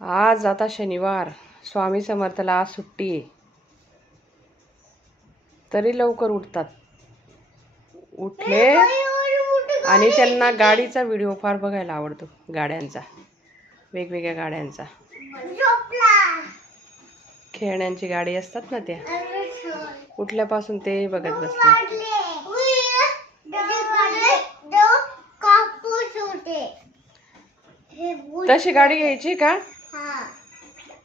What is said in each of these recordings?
आज आता शनिवार, स्वामी समर्थला आज सुट्टी आहे, तरी लवकर उठतात. उठले आणि त्यांना गाडीचा व्हिडिओ फार बघायला आवडतो, गाड्यांचा, वेगवेगळ्या गाड्यांचा, खेळण्यांची गाडी असतात ना, त्या उठल्यापासून ते बघत बसले. तशी गाडी घ्यायची का?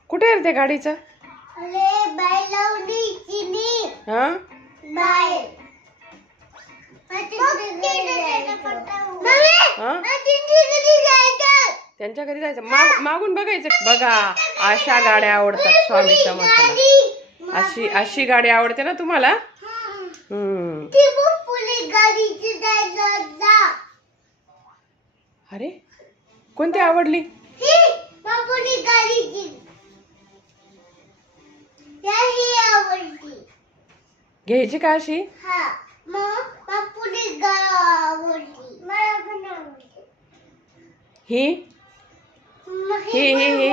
कुठे आहे ते गाडीचं? हा, त्यांच्या घरी जायचं, मागून बघायचं. बघा, अशा गाड्या आवडतात स्वामी समर्थाला. अशी गाडी आवडते ना तुम्हाला? अरे, कोणती आवडली? घ्यायची का अशी? ही ही ही ही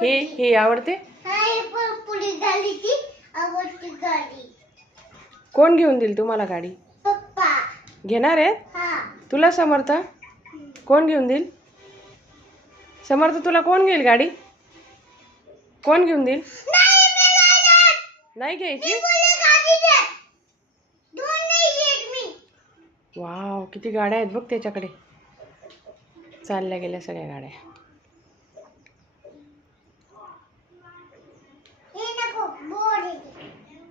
ही ही आवडते. कोण घेऊन देईल तुम्हाला गाडी? पप्पा घेणार आहेत. तुला समर्थ कोण घेऊन देईल? समर्थ तुला कोण घेईल गाडी? कोण घेऊन देईल? नाही घ्यायची. वाव, किती गाड्या आहेत बघ त्याच्याकडे. चालल्या गेल्या सगळ्या गाड्या.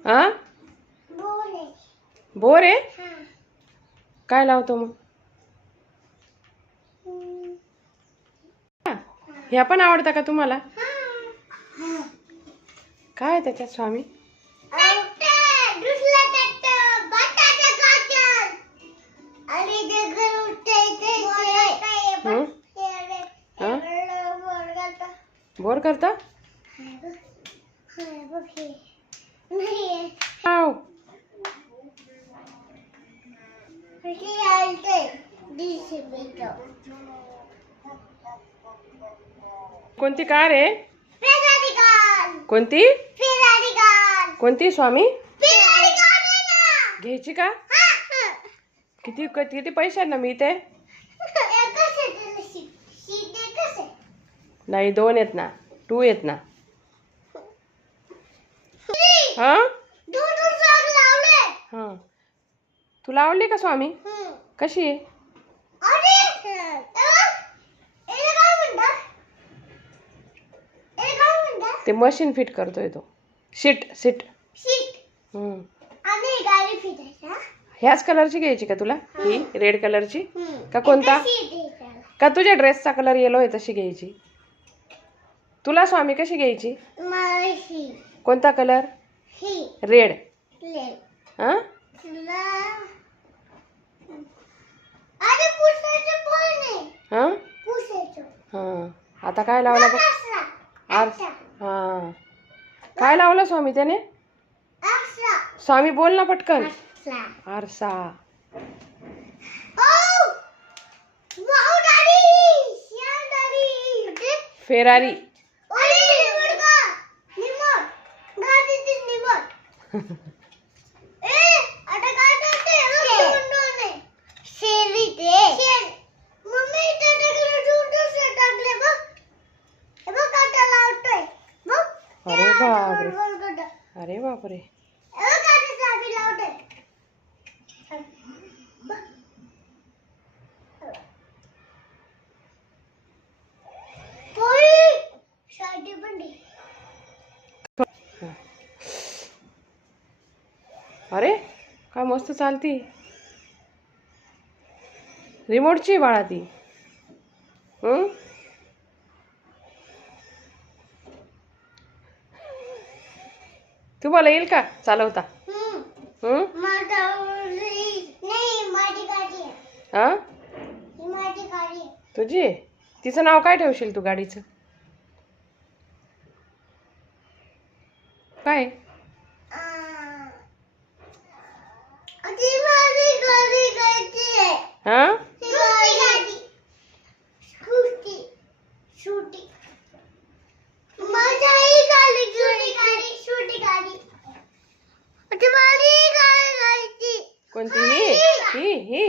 हा, बोर आहे. काय लावतो मग? ह्या पण आवडता का तुम्हाला? काय त्याच्यात स्वामी? बोर करता? कोणती कार आहे? कोणती? कोणती स्वामी? घ्यायची का? किती किती पैसे आहेत ना मी इथे? नाही, 2 आहेत ना, 2 आहेत ना. हा हा, तुला आवडली का स्वामी? कशी आहे? ते मशीन फिट करतोय तो. सीट. ह्याच कलरची घ्यायची का तुला? ही रेड कलरची का कोणता? का तुझ्या ड्रेसचा कलर येलो आहे तशी घ्यायची? तुला स्वामी कशी घ्यायची? कोणता कलर? रेड. हा, हा. आता काय लावला बघ? आरसा. हा, काय लावलं स्वामी त्याने? स्वामी बोल ना पटकन. आरसा. फेरारी. अरे बापरे, अरे बापरे. अरे, काय मस्त चालती. रिमोटची बाळा ती. तुम्हाला येईल का चालवता? हा, तुझी? तिचं नाव काय ठेवशील तू गाडीचं? काय? हा, ही